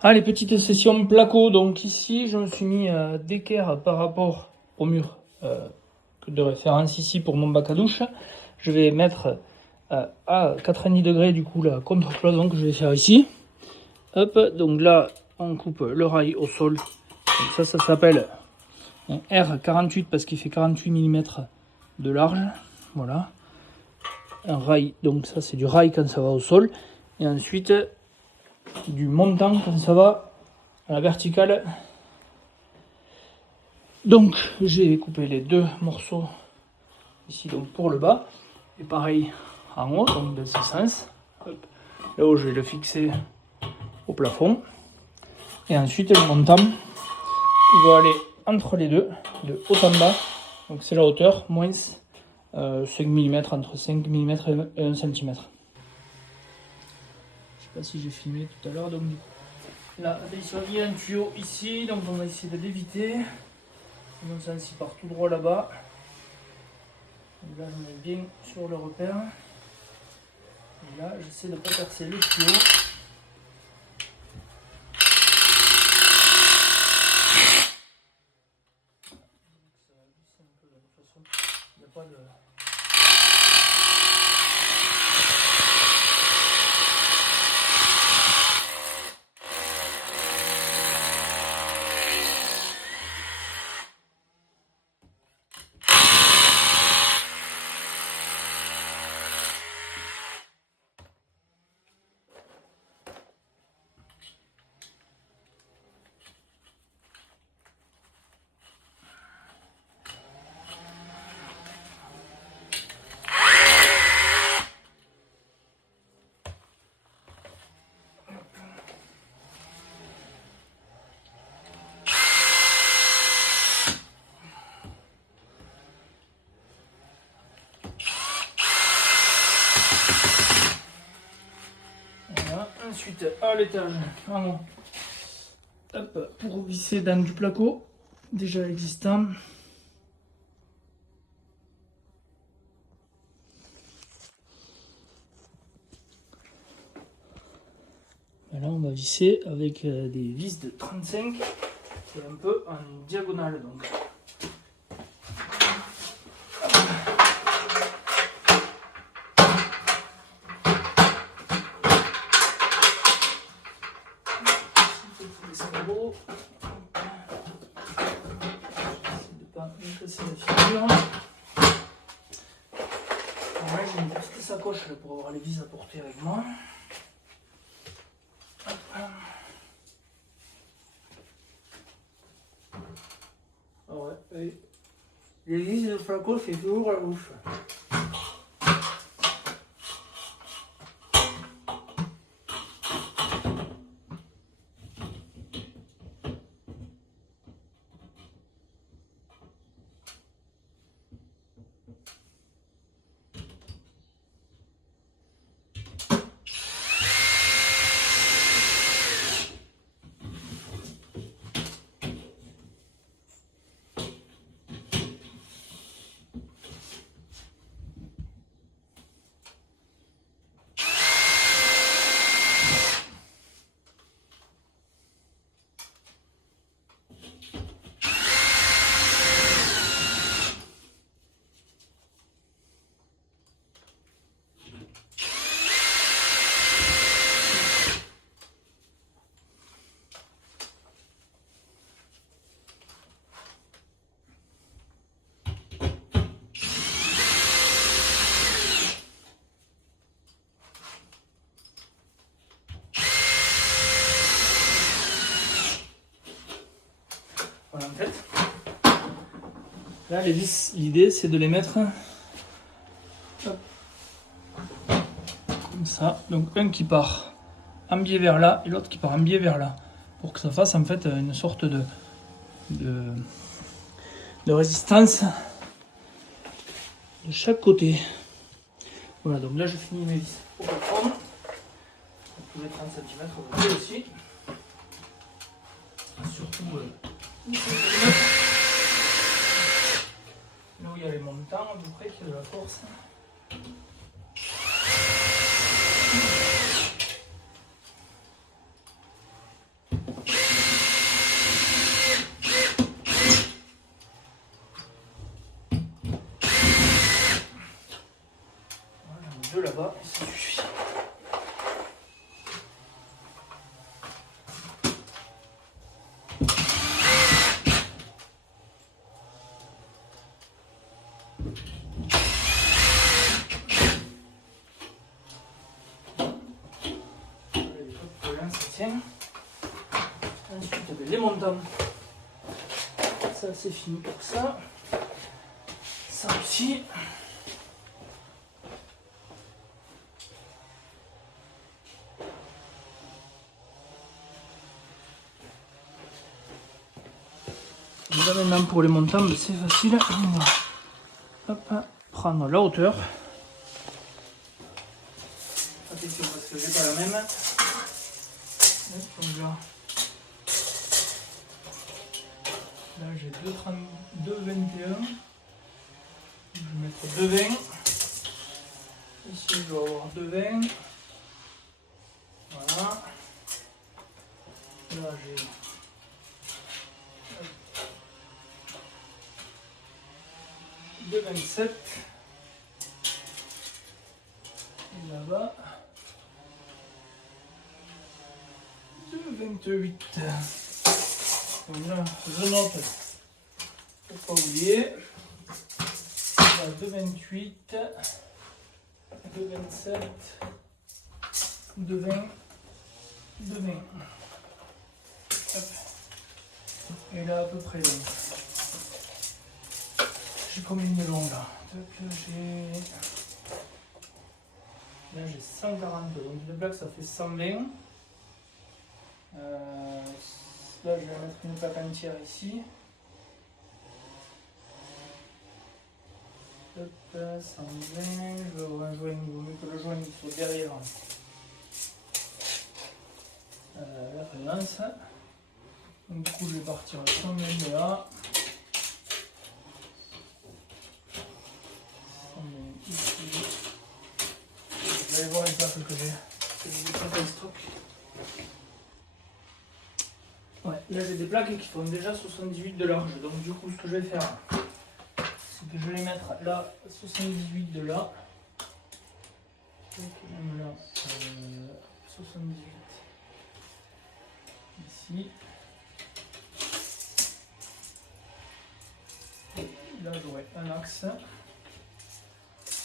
Allez, petite session placo. Donc ici, je me suis mis d'équerre par rapport au mur de référence ici pour mon bac à douche. Je vais mettre à 90 degrés du coup la contre-cloison que je vais faire ici. Hop, donc là, on coupe le rail au sol. Donc ça s'appelle un R48 parce qu'il fait 48 mm de large. Voilà. Un rail, donc ça c'est du rail quand ça va au sol. Et ensuite, du montant quand ça va à la verticale. Donc j'ai coupé les deux morceaux ici donc pour le bas et pareil en haut, donc dans ce sens. Hop. Là haut je vais le fixer au plafond et ensuite le montant il va aller entre les deux, de haut en bas, donc c'est la hauteur moins 5 mm, entre 5 mm et 1 cm. Je sais pas si j'ai filmé tout à l'heure, donc du coup là il y a un tuyau ici, donc on va essayer de l'éviter. Mon sens il part tout droit là-bas. Là, je mets bien sur le repère. Et là, j'essaie de ne pas percer le tuyau. Ça va glisser un peu de toute façon. Il n'y a pas de... Voilà. Ensuite, à l'étage, en haut. Hop, pour visser dans du placo déjà existant. Là, on va visser avec des vis de 35 et un peu en diagonale donc. Escabeau. De pas me casser la figure. Alors là, j'ai une petite sacoche là, pour avoir les vis à porter avec moi. Ah ouais, les vis de placo, c'est toujours la bouche. Voilà, en fait, là les vis, l'idée c'est de les mettre hop, comme ça. Donc un qui part en biais vers là et l'autre qui part en biais vers là, pour que ça fasse en fait une sorte de résistance de chaque côté. Voilà, donc là je finis mes vis au plafond. Tous les 30 cm vous voyez aussi. Surtout là où il y a les montants, à peu près qu'il y a de la force. deux là-bas, ça suffit. Ensuite, les montants. Ça, c'est fini pour ça. Ça aussi. Là maintenant pour les montants, c'est facile. On va hop, prendre la hauteur. Attention parce que j'ai pas la même. Donc là j'ai 2,21. Je vais mettre 2,20. Ici je dois avoir 2,20. Voilà. Là j'ai 2,27. Et là-bas 2,28. Donc là, je note pour pas oublier. Là, 2,28, 2,27, 2,20, 2,20. Hop. Et là, à peu près long. J'ai combien de long là? Là, j'ai 140. Donc, de blague, ça fait 120. Là, je vais mettre une plaque entière ici. Hop, 120. Je vais avoir un joint, il vaut mieux que le joint soit derrière la faïence. Donc, du coup, je vais partir à 120 de là. 120 ici. Je vais aller voir les plaques que j'ai. C'est des plaques en stock. Ouais, là j'ai des plaques qui font déjà 78 de large, donc du coup ce que je vais faire, c'est que je vais les mettre là, 78 de là, donc même là, 78 ici, et là j'aurai un axe,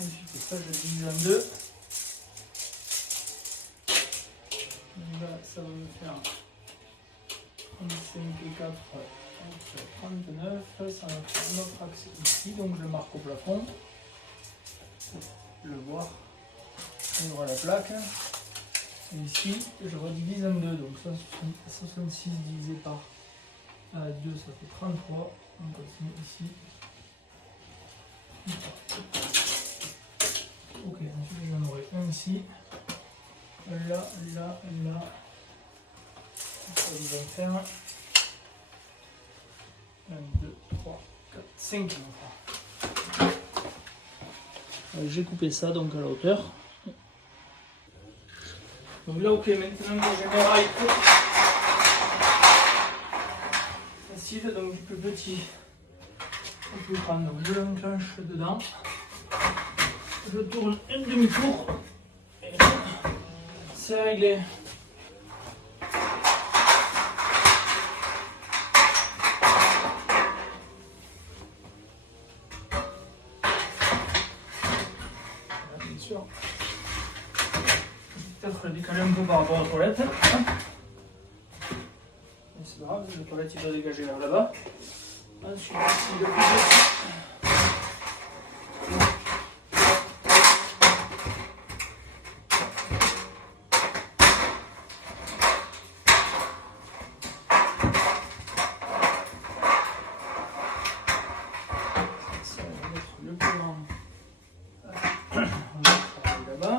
ensuite ça je divise en deux, donc là ça va me faire 35 et 4, 39, ça va faire notre axe ici, donc je le marque au plafond pour le voir, on aura la plaque, et ici je redivise en deux, donc 66 divisé par 2 ça fait 33, donc on met ici, ok, ensuite j'en aurai un ici, là, ça va faire 1, 2, 3, 4, 5. J'ai coupé ça donc à la hauteur. Donc là, ok, maintenant que j'ai mes rails facile, donc du plus petit au plus grand. Donc je l'enclenche dedans. Je tourne un demi-tour. Et là, c'est réglé. Peut-être le décaler un peu par rapport aux toilettes. C'est pas grave, la toilette il doit dégager vers là-bas. Ensuite, ici le plus petit. Ça, on va mettre le plus grand. On va travailler là-bas.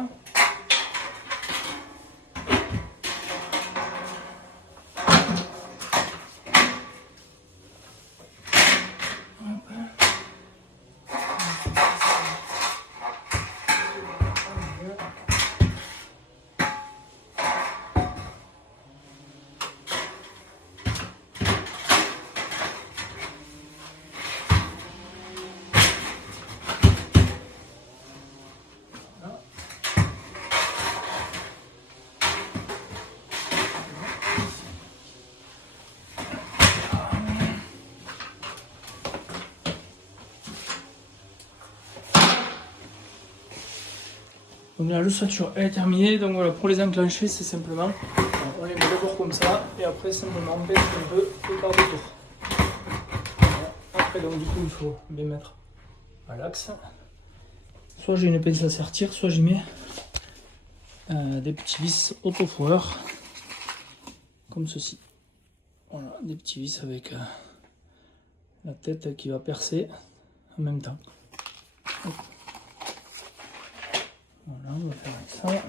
Donc là, l'ossature elle est terminée. Donc voilà, pour les enclencher, c'est simplement, on les met d'abord comme ça, et après simplement on baisse un peu le quart de tour. Voilà. Après, donc du coup, il faut bien mettre à l'axe. Soit j'ai une pince à sertir, soit j'y mets des petits vis auto-fourreur, comme ceci. Voilà, des petits vis avec la tête qui va percer en même temps. Hop. Voilà, on va faire avec ça.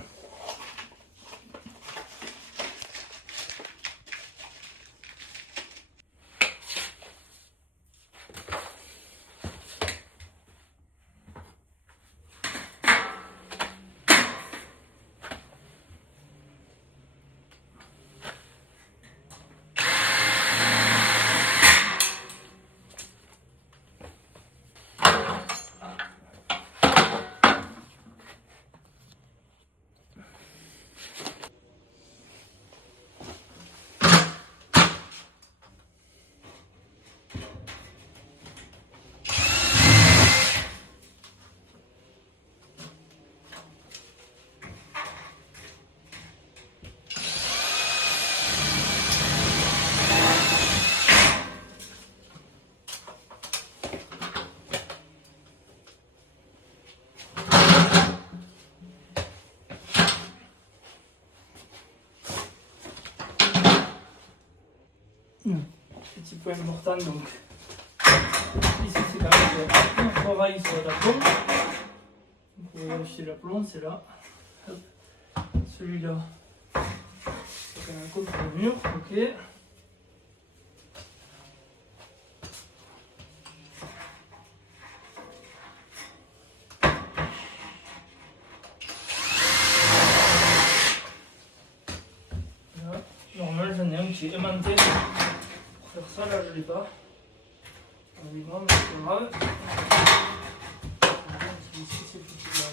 Petit point important, donc ici c'est quand même un travail sur l'aplomb. Vous pouvez vérifier l'aplomb, c'est là. Celui-là, c'est quand même contre le mur, ok. Là, normal, j'en ai un qui est aimanté. Pour faire ça, là je l'ai pas. Évidemment, mais c'est pas grave. Ici, c'est petit là.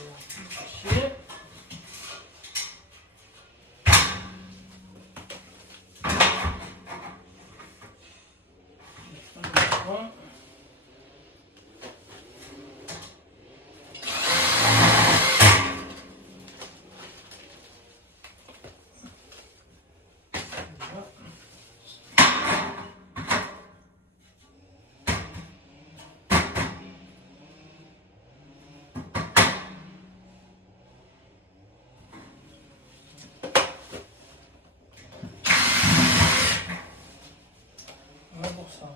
Voilà pour ça.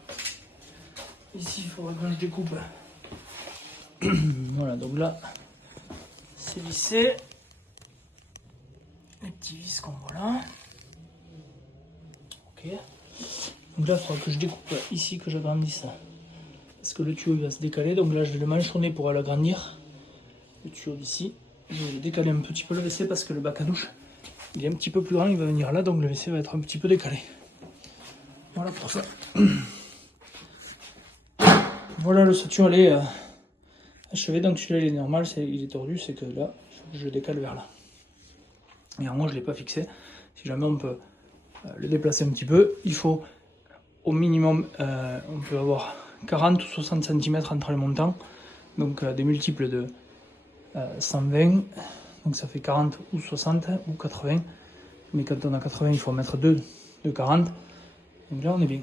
Ici, il faudrait que je découpe. Voilà, donc là, c'est vissé. Les petits vis qu'on voit là. Ok. Donc là, il faudra que je découpe ici, que j'agrandisse. Parce que le tuyau il va se décaler. Donc là, je vais le manchonner pour l'agrandir. Le tuyau d'ici. Je vais décaler un petit peu le WC parce que le bac à douche, il est un petit peu plus grand. Il va venir là, donc le WC va être un petit peu décalé. Voilà pour ça. Voilà, le l'ossature elle est achevée. Donc celui-là, il est normal. Il est tordu. C'est que là, je le décale vers là. Et en moi, je ne l'ai pas fixé. Si jamais on peut le déplacer un petit peu, il faut au minimum, on peut avoir 40 ou 60 cm entre les montants. Donc des multiples de 120. Donc ça fait 40 ou 60 ou 80. Mais quand on a 80, il faut en mettre 2 de 40. Donc là, on est bien.